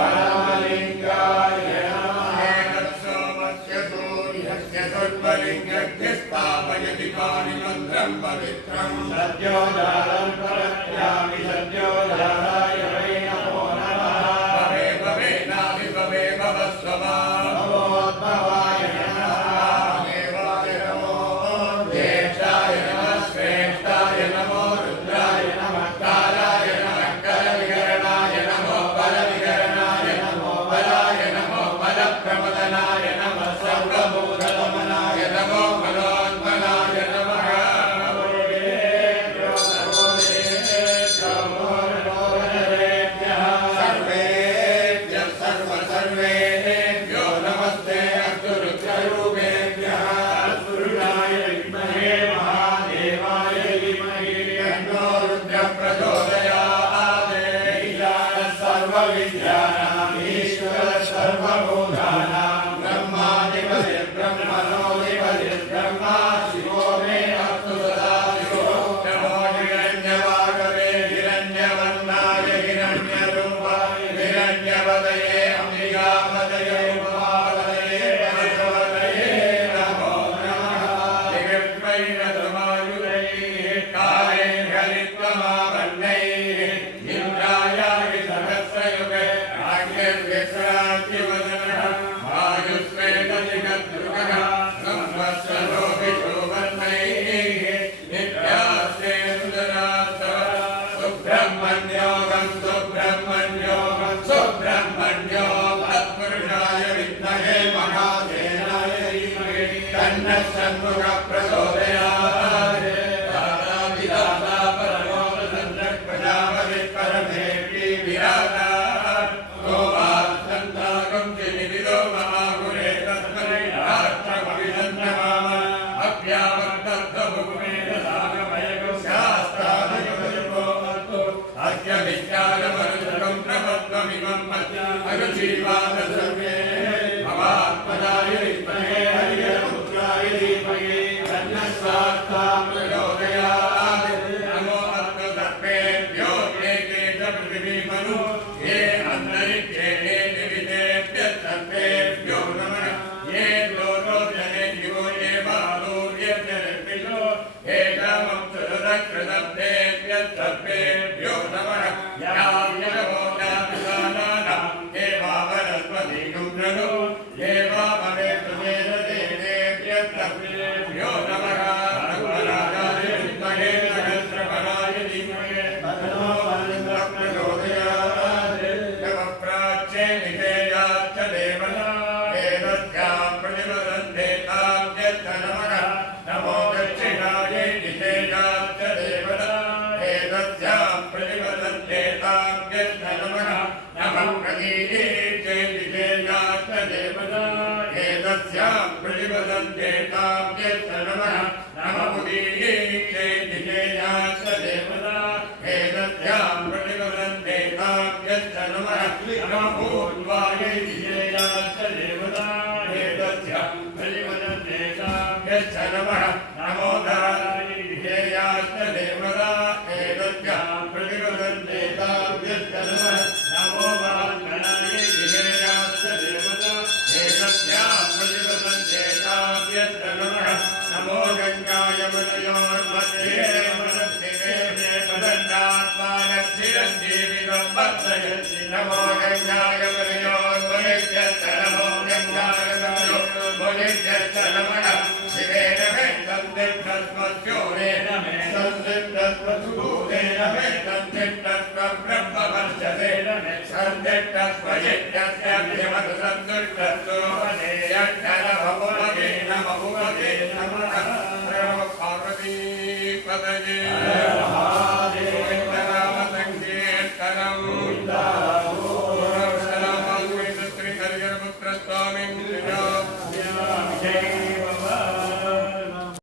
परमलिङ्गाय नमः सोमस्य सूर्यस्य सुर्वलिङ्गस्य स्थापयति पाणिमन्त्रं पवित्रं सद्योजातं प्रलक्ष्यामि सद्योजाताय वै नमो नमः भवे भवे नाभि भवे भवस्वमा भवोद्भवाय नमः देवाय नमो ज्येष्ठाय नमः श्रेष्ठाय नमो रुद्राय नमः कालाय नमः करविकरणाय नमो बलविकरणाय नमो बलाय नमो बलप्रमदनाय नमः सर्वभूतदमनाय नमो मनोन्मनाय नमः सर्वेभ्यः सर्वेभ्यो नमस्ते अस्तुरुद्ररूपेभ्यः पुरुषाय विद्महे महादेवाय धीमहि तन्नो रुद्रः प्रचोदयात् ईशानः सर्वविद्यानाम् ईश्वरः सर्वभूतानां ब्रह्मणोऽधिपतिर्ब्रह्मा शिवो मे अस्तु सदा शिवो नमो हिरण्यवागवे हिरण्यवर्णाय हिरण्यरूपाय हिरण्यवदये अम्बिकापदये उमापदये परशुवदये नमो नमः जगद्वैरतमायुधैः कालैः हरित्वमापन्नैः इन्द्राय सहस्रयुगे आज्ञर्विश्रान्तिवदनः वायुस्वेदजिगद्रुगः संवत्सरोऽभिशोभन्नैः नित्यास्ते सुदरासः सुब्रह्मण्योऽहं सुब्रह्मण्योऽहं सुब्रह्मण्यो तत्पुरुषाय विद्महे महादेवाय धीमहि तन्नः षण्मुखः प्रचोदयात् दाताभिदाता परमो प्रसन्नः प्रजापतिः परमेष्टि विराटात् गोवासन्ताकं चिनिविदो महापुरे तस्मै राष्ट्रमभिसन्नमाम अभ्यावक्तभुकुमेधसागमयगो शास्त्रादयुगो अस्तु अस्य विज्ञानमनुसृतं प्रपद्ममिमं मरुचीवाद सर्वे भवात्मदाय विद्महे हरिहरपुत्राय धीमहि तन्नः स्वात्तां प्रचोदयात् नमो अस्तु सर्वेभ्यो एके च पृथिवीमनु ये अन्तरिक्षे ये निवितेभ्यः सर्वेभ्यो नमः ये लोकोजने दिवो ये बालोर्यजनर्पितो एकामं सुरदकृतभ्येभ्यः सर्वेभ्यो नमः याव्यवो याविदानानां ये वावनस्पतिं ननु ये वामवेतु वेददेवेभ्यः सर्वेभ्यो नमः रघुराजाय विद्महे सहस्रफलाय धीमहि तन्नो मन्दः प्रचोदयात् नवप्राच्ये निषेयाच्च देवता वेदस्यां प्रतिवदन्ते ताभ्यश्च नमः नमो दक्षिणायै निषेयाच्च देवता वेदस्यां प्रतिवदन्ते ताभ्यश्च नमः नमः प्रतीचे निषेयाच्च देवता वेदस्यां प्रतिवदन्ते ताभ्यश्च नमः नमः उदीचे निषेयाच्च देवता वेदस्यां प्रतिवदन्ते ताभ्यश्च नमः नमः भूत्वायै निषेयाच्च देवता वेदस्यां प्रतिवदन्ते ताभ्यश्च नमः नमो धाराय निषेयाच्च देवता वेदस्यां प्रतिवदन्ते ताभ्यश्च नमः नमो वाङ्मनाय निषेयाच्च देवता वेदस्यां प्रतिवदन्ते ताभ्यश्च नमः नमो गङ्गाय मुनयोर्मध्ये मनस्थिते पदन्नात्मानश्चिरञ्जीविनं वर्धयन्ति नमो गङ्गाय मुनयोर्मुनिभ्यश्च नमो गङ्गाय मुनिभ्यश्च नमः शिवेन मे सन्दिग्धस्मस्योरेण मे सन्दिग्धस्वसुभूतेन मे सन्दिग्धस्व ब्रह्मवर्चसेन मे सन्दिग्धस्व यज्ञस्याभ्यमतु सन्तुष्टस्तु वदे यज्ञनमभुवगे नमः